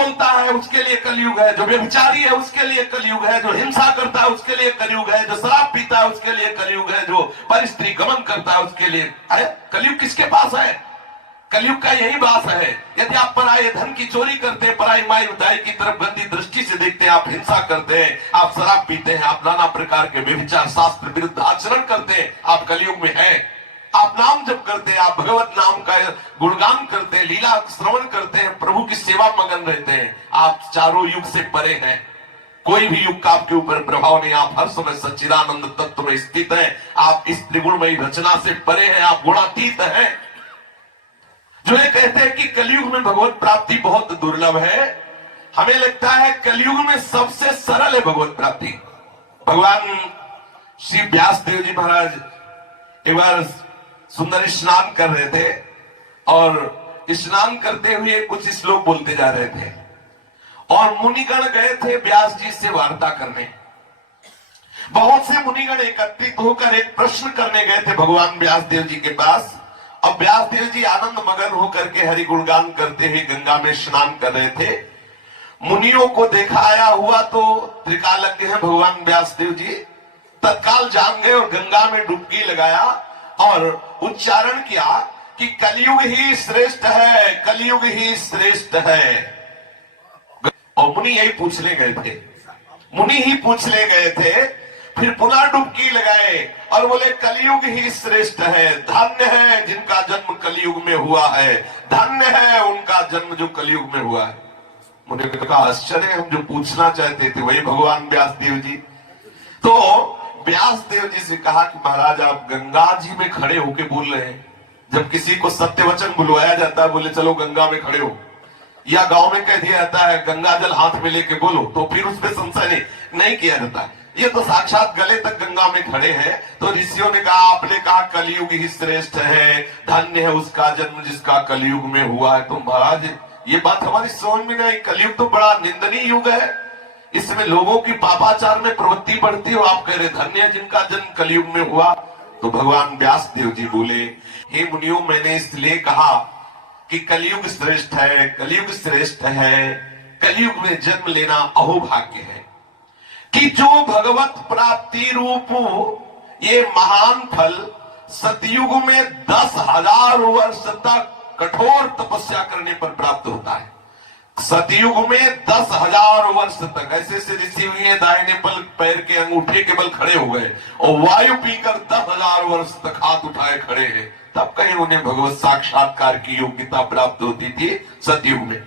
बोलता है उसके लिए कलयुग है, जो व्यभिचारी है उसके लिए कलयुग है, जो हिंसा करता है उसके लिए कलयुग है, जो शराब पीता है उसके लिए कलयुग है, जो परस्त्री गमन करता है उसके लिए है। कलयुग किसके पास है? कलयुग का यही बात है। यदि आप पराये धन की चोरी करते हैं, पराई माई उदाई की तरफ गंदी दृष्टि से देखते हैं, आप हिंसा करते हैं, आप शराब पीते हैं, आप नाना प्रकार के व्यभिचार शास्त्र विरुद्ध आचरण करते हैं, आप कलयुग में हैं। आप नाम जप करते हैं, आप भगवत नाम का गुणगान करते हैं, लीला श्रवण करते हैं, प्रभु की सेवा मगन रहते हैं, आप चारों युग से परे हैं। कोई भी युग का आपके ऊपर प्रभाव नहीं, आप हर समय सच्चिदानंद तत्व में स्थित हैं, आप इस त्रिगुणमयी रचना से परे हैं, आप गुणातीत हैं। जो ये कहते हैं कि कलयुग में भगवत प्राप्ति बहुत दुर्लभ है, हमें लगता है कलयुग में सबसे सरल है भगवत प्राप्ति। भगवान श्री व्यास देव जी महाराज एक बार सुंदर स्नान कर रहे थे और स्नान करते हुए कुछ श्लोक बोलते जा रहे थे और मुनिगण गए थे व्यास जी से वार्ता करने। बहुत से मुनिगण एकत्रित होकर एक प्रश्न करने गए थे भगवान व्यास देव जी के पास। अब व्यास देव जी आनंद मगन होकर के हरि गुणगान करते हुए गंगा में स्नान कर रहे थे। मुनियों को देखा आया हुआ तो त्रिकालज्ञ है भगवान व्यास देव जी, तत्काल जान गए और गंगा में डुबकी लगाया और उच्चारण किया कि कलयुग ही श्रेष्ठ है, कलयुग ही श्रेष्ठ है। और मुनि यही पूछने गए थे, मुनि ही पूछने गए थे, फिर पुनः डुबकी लगाए और बोले कलयुग ही श्रेष्ठ है, धन्य है जिनका जन्म कलयुग में हुआ है, धन्य है उनका जन्म जो कलयुग में हुआ है। मुझे कहा आश्चर्य, हम जो पूछना चाहते थे वही भगवान व्यास देव जी। तो व्यास देव जी से कहा कि महाराज आप गंगा जी में खड़े होके बोल रहे हैं। जब किसी को सत्य वचन बुलवाया जाता है, बोले चलो गंगा में खड़े हो, या गांव में कह दिया जाता है गंगा जल हाथ में लेके बोलो, तो फिर उस पर संशय नहीं किया जाता। ये तो साक्षात गले तक गंगा में खड़े हैं। तो ऋषियों ने कहा, आपने कहा कलयुग ही श्रेष्ठ है, धन्य है उसका जन्म जिसका कलयुग में हुआ है। तो महाराज ये बात हमारी समझ में नहीं, कलयुग तो बड़ा निंदनीय युग है, इसमें लोगों की पापाचार में प्रवृत्ति बढ़ती हो, आप कह रहे धन्य जिनका जन्म कलयुग में हुआ। तो भगवान व्यास देव जी बोले, हे मुनियों, मैंने इसलिए कहा कि कलयुग श्रेष्ठ है, कलयुग श्रेष्ठ है, कलयुग में जन्म लेना अहोभाग्य है कि जो भगवत प्राप्ति रूप ये महान फल सतयुग में 10,000 वर्ष तक कठोर तपस्या करने पर प्राप्त होता है। सतयुग में 10,000 वर्ष तक ऐसे ऐसे ऋषि हुए हैं, दाहिने पल पैर के अंगूठे के बल खड़े हो गए और वायु पीकर 10,000 वर्ष तक हाथ उठाए खड़े हैं, तब कहीं उन्हें भगवत साक्षात्कार की योग्यता प्राप्त होती थी सतयुग में।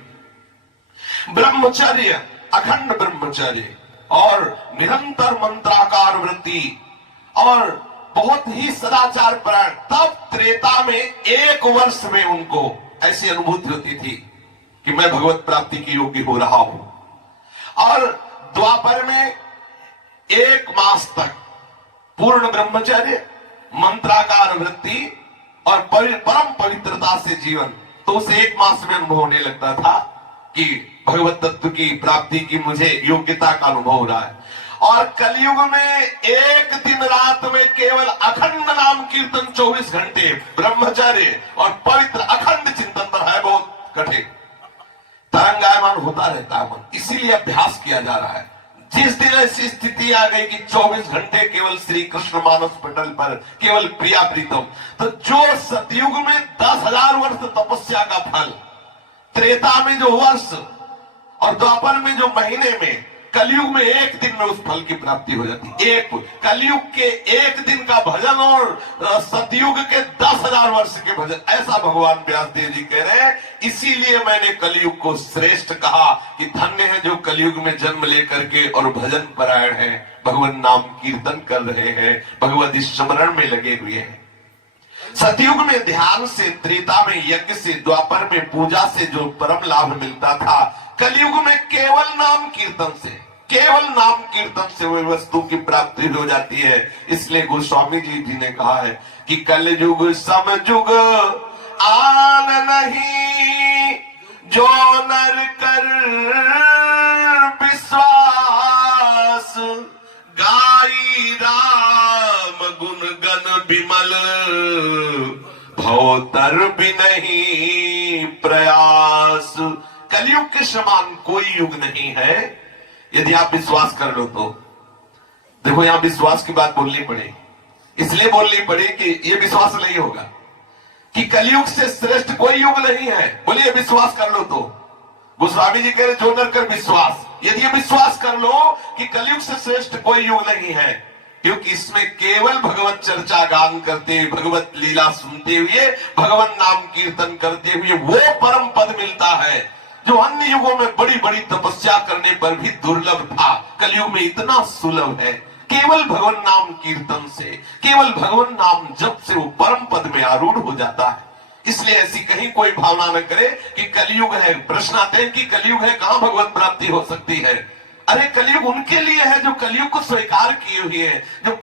ब्रह्मचर्य, अखंड ब्रह्मचर्य और निरंतर मंत्राकार वृत्ति और बहुत ही सदाचार परायण, तब त्रेता में 1 वर्ष में उनको ऐसी अनुभूति होती थी कि मैं भगवत प्राप्ति की योग्य हो रहा हूं। और द्वापर में 1 मास तक पूर्ण ब्रह्मचर्य, मंत्राकार वृत्ति और परम पवित्रता से जीवन, तो उसे 1 मास में अनुभव होने लगता था कि भगवत तत्व की प्राप्ति की मुझे योग्यता का अनुभव हो रहा है। और कलयुग में 1 दिन रात में केवल अखंड नाम कीर्तन 24 घंटे, ब्रह्मचर्य और पवित्र अखंड चिंतन पर है बहुत कठिन, तरंगायमान होता रहता है मन, इसीलिए अभ्यास किया जा रहा है। जिस दिन ऐसी स्थिति आ गई कि 24 घंटे केवल श्री कृष्ण मानस पटल पर केवल प्रिया प्रीतम, तो जो सतयुग में 10,000 वर्ष तपस्या का फल, त्रेता में जो वर्ष और द्वापर में जो महीने में, कलयुग में 1 दिन में उस फल की प्राप्ति हो जाती। एक कलयुग के 1 दिन का भजन और सतयुग के 10,000 वर्ष के भजन, ऐसा भगवान व्यास देव जी कह रहे हैं। इसीलिए मैंने कलयुग को श्रेष्ठ कहा कि धन्य है जो कलयुग में जन्म लेकर के और भजन परायण है, भगवान नाम कीर्तन कर रहे हैं, भगवत स्मरण में लगे हुए हैं। सतयुग में ध्यान से, त्रेता में यज्ञ से, द्वापर में पूजा से जो परम लाभ मिलता था, कलयुग में केवल नाम कीर्तन से, केवल नाम कीर्तन से वह वस्तु की प्राप्ति हो जाती है। इसलिए गोस्वामी जी ने कहा है कि कलयुग समयुग आन नहीं, जो नर कर विश्वास, गाई राम गुण गण विमल, भवतर भी नहीं प्रयास। कलयुग के समान कोई युग नहीं है। यदि आप विश्वास कर लो तो देखो, यहां विश्वास की बात बोलनी पड़ी, इसलिए बोलनी पड़ी कि यह विश्वास नहीं होगा कि कलयुग से श्रेष्ठ कोई युग नहीं है। बोलिए विश्वास कर लो तो। गोस्वामी जी कह रहे जो नर कर विश्वास, यदि ये विश्वास कर लो कि कलयुग से श्रेष्ठ कोई युग नहीं है, क्योंकि इसमें केवल भगवत चर्चा गान करते हुए, भगवत लीला सुनते हुए, भगवान नाम कीर्तन करते हुए वो परम पद मिलता है जो अन्य युगों में बड़ी बड़ी तपस्या करने पर भी दुर्लभ था, कलयुग में इतना सुलभ है। केवल भगवान नाम कीर्तन से, केवल भगवान नाम जप से वो परम पद में आरूढ़ हो जाता है। इसलिए ऐसी कहीं कोई भावना न करे कि कलयुग है। प्रश्न आते हैं कि कलयुग है, कहां भगवत प्राप्ति हो सकती है? अरे कलयुग उनके लिए है जो कलयुग को स्वीकार किए हुए हैं, जो